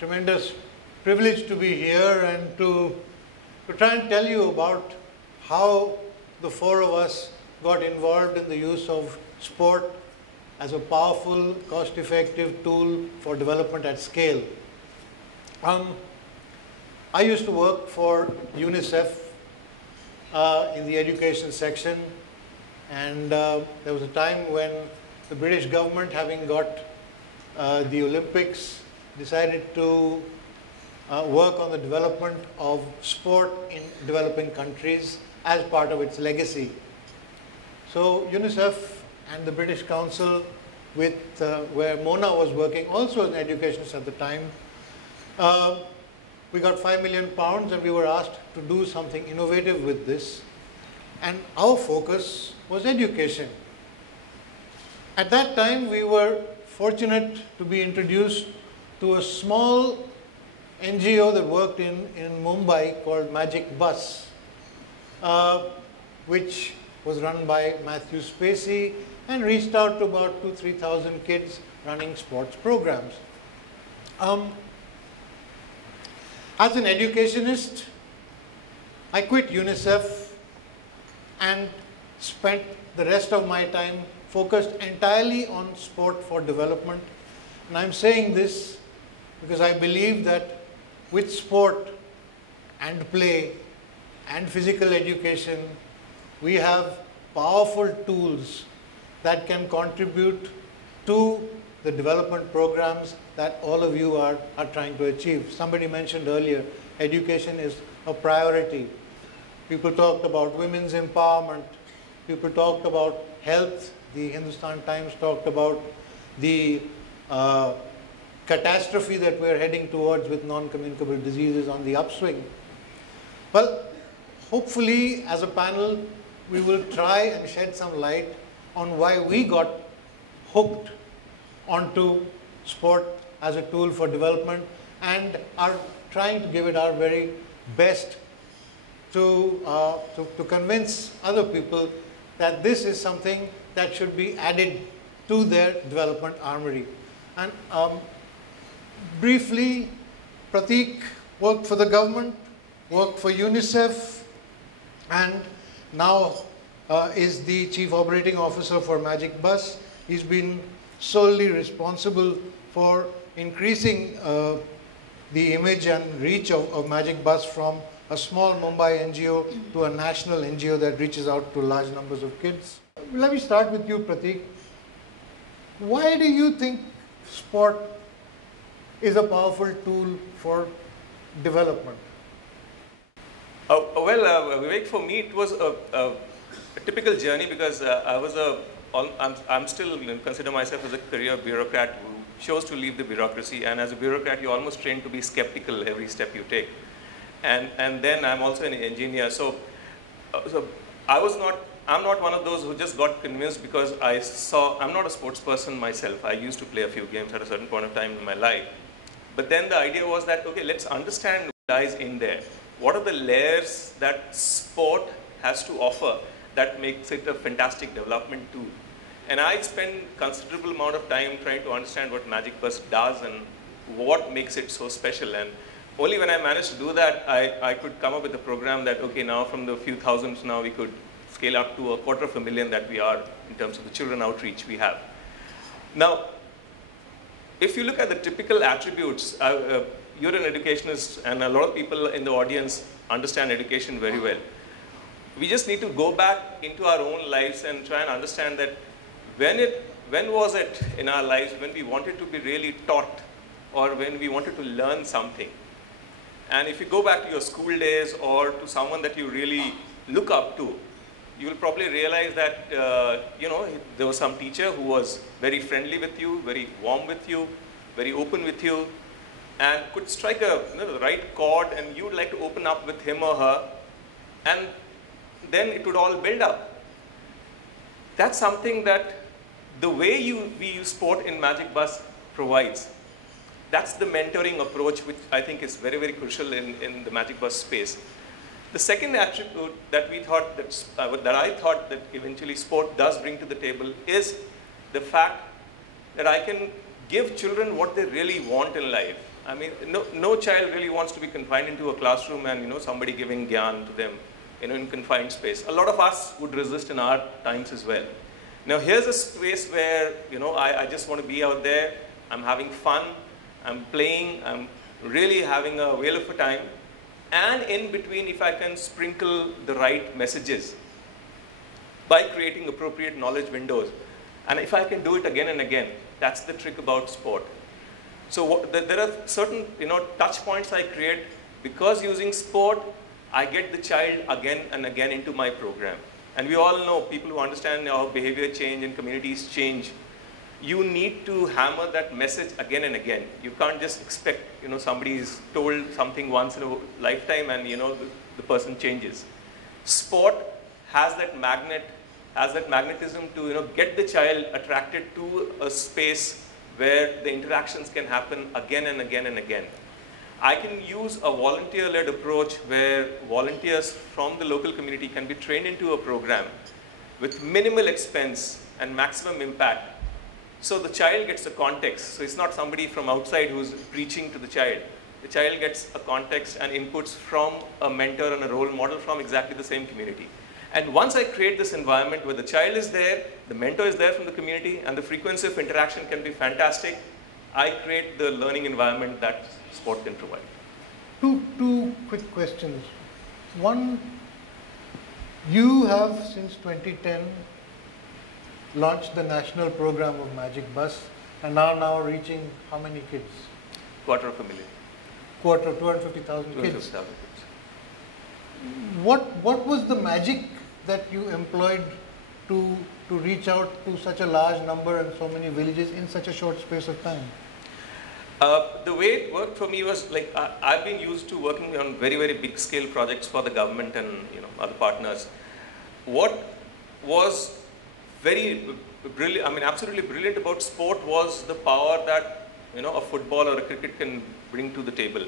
tremendous privilege to be here and to try and tell you about how the four of us got involved in the use of sport as a powerful, cost-effective tool for development at scale. I used to work for UNICEF in the education section, and there was a time when the British government, having got the Olympics, decided to work on the development of sport in developing countries as part of its legacy. So UNICEF and the British Council, with where Mona was working, also as an educationist at the time, we got £5 million and we were asked to do something innovative with this. And our focus was education. At that time, we were fortunate to be introduced to a small NGO that worked in Mumbai called Magic Bus, which was run by Matthew Spacey and reached out to about 2,000–3,000 kids running sports programs. As an educationist, I quit UNICEF and spent the rest of my time focused entirely on sport for development. And I'm saying this because I believe that with sport and play and physical education, we have powerful tools that can contribute to the development programs that all of you are trying to achieve. Somebody mentioned earlier, education is a priority. People talked about women's empowerment. People talked about health. The Hindustan Times talked about the catastrophe that we're heading towards with non-communicable diseases on the upswing. Well, hopefully as a panel, we will try and shed some light on why we got hooked onto sport as a tool for development and are trying to give it our very best to convince other people that this is something that should be added to their development armory. And briefly, Pratik worked for the government, worked for UNICEF, and now is the Chief Operating Officer for Magic Bus. He's been solely responsible for increasing the image and reach of Magic Bus from a small Mumbai NGO to a national NGO that reaches out to large numbers of kids. Let me start with you, Pratik. Why do you think sport is a powerful tool for development? Vivek, for me it was a typical journey because I'm still consider myself as a career bureaucrat who chose to leave the bureaucracy, and as a bureaucrat you're almost trained to be skeptical every step you take. And then I'm also an engineer, so I'm not one of those who just got convinced because I'm not a sports person myself. I used to play a few games at a certain point of time in my life. But then the idea was that, okay, let's understand what lies in there. What are the layers that sport has to offer that makes it a fantastic development tool? And I spent considerable amount of time trying to understand what Magic Bus does and what makes it so special. And only when I managed to do that, I could come up with a program that, okay, now from the few thousands, now we could scale up to 250,000 that we are in terms of the children outreach we have. Now, if you look at the typical attributes, you're an educationist and a lot of people in the audience understand education very well. We just need to go back into our own lives and try and understand that when was it in our lives when we wanted to be really taught or when we wanted to learn something. And if you go back to your school days or to someone that you really look up to, you will probably realize that there was some teacher who was very friendly with you, very warm with you, very open with you, and could strike the right chord, and you would like to open up with him or her, and then it would all build up. That's something that the way we use sport in Magic Bus provides. That's the mentoring approach, which I think is very, very crucial in the Magic Bus space. The second attribute that we thought that I thought that eventually sport does bring to the table is the fact that I can give children what they really want in life. I mean, no child really wants to be confined into a classroom and, you know, somebody giving gyan to them, you know, in confined space. A lot of us would resist in our times as well. Now, here's a space where, you know, I just want to be out there. I'm having fun. I'm playing. I'm really having a whale of a time. And in between, if I can sprinkle the right messages by creating appropriate knowledge windows, and if I can do it again and again, that's the trick about sport. So there are certain, you know, touch points I create because using sport, I get the child again and again into my program. And we all know, people who understand how behavior change and communities change, you need to hammer that message again and again. You can't just expect, you know, somebody is told something once in a lifetime and, you know, the person changes. Sport has that magnetism to, you know, get the child attracted to a space where the interactions can happen again and again and again. I can use a volunteer-led approach where volunteers from the local community can be trained into a program with minimal expense and maximum impact. So the child gets a context. So it's not somebody from outside who's preaching to the child. The child gets a context and inputs from a mentor and a role model from exactly the same community. And once I create this environment where the child is there, the mentor is there from the community, and the frequency of interaction can be fantastic, I create the learning environment that sport can provide. Two quick questions. One, you have since 2010 launched the national program of Magic Bus and are now reaching how many kids? 250,000. 250,000 kids. 250,000 kids. What was the magic that you employed to reach out to such a large number and so many villages in such a short space of time? The way it worked for me was like I've been used to working on very, very big scale projects for the government and, you know, other partners. What was very brilliant, I mean absolutely brilliant about sport was the power that, you know, a football or a cricket can bring to the table.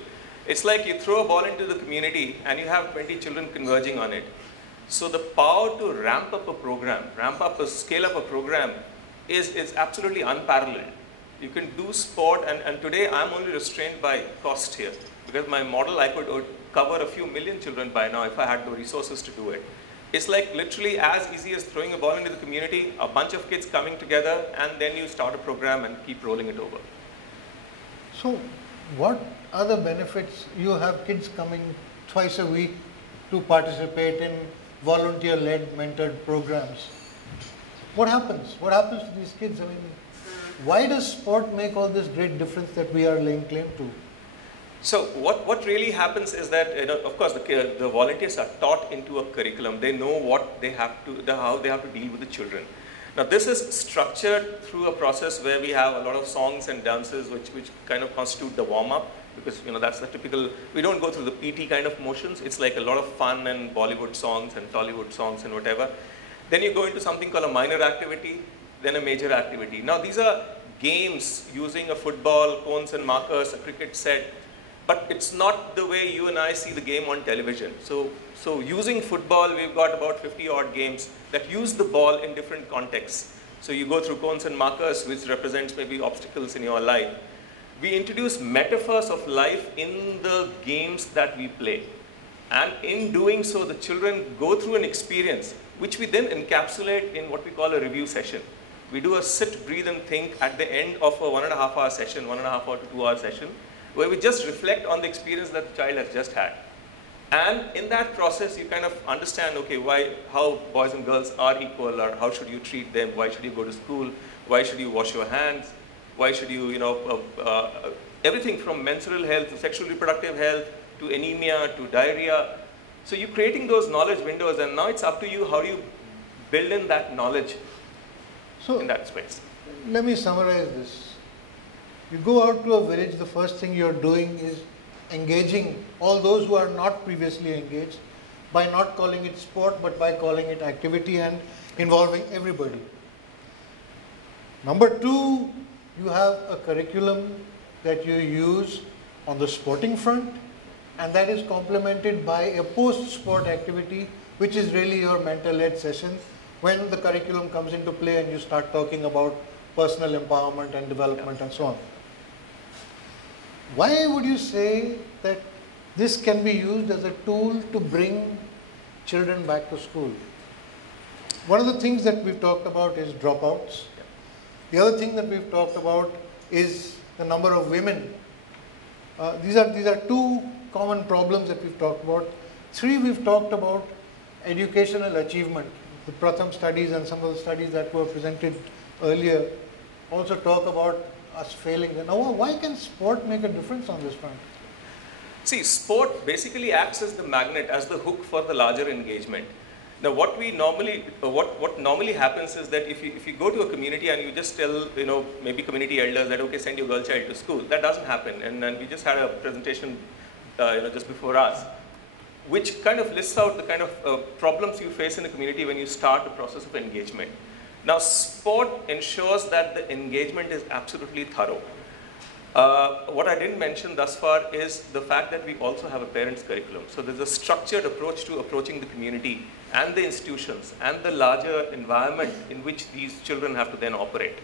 It's like you throw a ball into the community and you have 20 children converging on it. So the power to ramp up a program, scale up a program is absolutely unparalleled. You can do sport, and today I'm only restrained by cost here because my model I could cover a few million children by now if I had the resources to do it. It's like literally as easy as throwing a ball into the community, a bunch of kids coming together, and then you start a program and keep rolling it over. So what are the benefits? You have kids coming twice a week to participate in volunteer-led mentored programs. What happens? What happens to these kids? I mean, why does sport make all this great difference that we are laying claim to? So what really happens is that, you know, of course, the volunteers are taught into a curriculum. They know what they have to, how they have to deal with the children. Now this is structured through a process where we have a lot of songs and dances which kind of constitute the warm-up, because, you know, that's the typical, we don't go through the PT kind of motions. It's like a lot of fun and Bollywood songs and Tollywood songs and whatever. Then you go into something called a minor activity, then a major activity. Now these are games using a football, cones and markers, a cricket set, but it's not the way you and I see the game on television. So using football, we've got about 50 odd games that use the ball in different contexts. So you go through cones and markers, which represents maybe obstacles in your life. We introduce metaphors of life in the games that we play. And in doing so, the children go through an experience, which we then encapsulate in what we call a review session. We do a sit, breathe and think at the end of a 1.5 hour session, 1.5 hour to 2 hour session, where we just reflect on the experience that the child has just had. And in that process, you kind of understand, okay, how boys and girls are equal, or how should you treat them, why should you go to school, why should you wash your hands, why should you, everything from menstrual health to sexual reproductive health to anemia to diarrhea. So you're creating those knowledge windows, and now it's up to you how do you build in that knowledge in that space. Let me summarize this. You go out to a village, the first thing you're doing is engaging all those who are not previously engaged by not calling it sport, but by calling it activity and involving everybody. Number two, you have a curriculum that you use on the sporting front, and that is complemented by a post-sport activity, which is really your mentor-led session, when the curriculum comes into play and you start talking about personal empowerment and development and so on. Why would you say that this can be used as a tool to bring children back to school? One of the things that we've talked about is dropouts. The other thing that we've talked about is the number of women. These are two common problems that we've talked about. Three, we've talked about educational achievement. The Pratham studies and some of the studies that were presented earlier also talk about us failing. Now, why can sport make a difference on this front? See, sport basically acts as the magnet, as the hook for the larger engagement. Now, what normally happens is that if you go to a community and you just tell, maybe community elders that, okay, send your girl child to school, that doesn't happen. And we just had a presentation, just before us, which kind of lists out the kind of problems you face in a community when you start the process of engagement. Now, sport ensures that the engagement is absolutely thorough. What I didn't mention thus far is the fact that we also have a parents' curriculum. So there's a structured approach to approaching the community and the institutions and the larger environment in which these children have to then operate.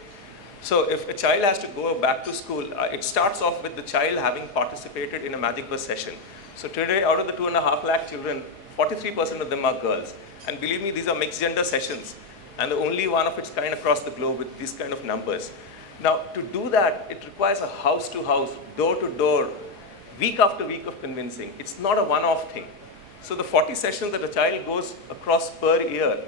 So if a child has to go back to school, it starts off with the child having participated in a Magic Bus session. So today, out of the 2.5 lakh children, 43% of them are girls. And believe me, these are mixed gender sessions, and the only one of its kind across the globe with these kind of numbers. Now, to do that, it requires a house-to-house, door-to-door, week after week of convincing. It's not a one-off thing. So the 40 sessions that a child goes across per year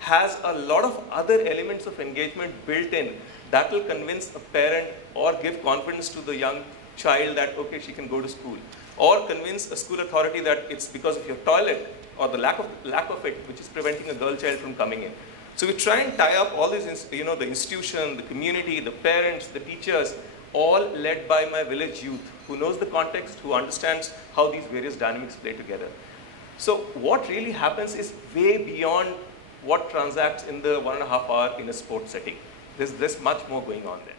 has a lot of other elements of engagement built in that will convince a parent or give confidence to the young child that, okay, she can go to school. Or convince a school authority that it's because of your toilet or the lack of it which is preventing a girl child from coming in. So we try and tie up all these, the institution, the community, the parents, the teachers, all led by my village youth who knows the context, who understands how these various dynamics play together. So what really happens is way beyond what transacts in the 1.5 hour in a sports setting. There's much more going on there.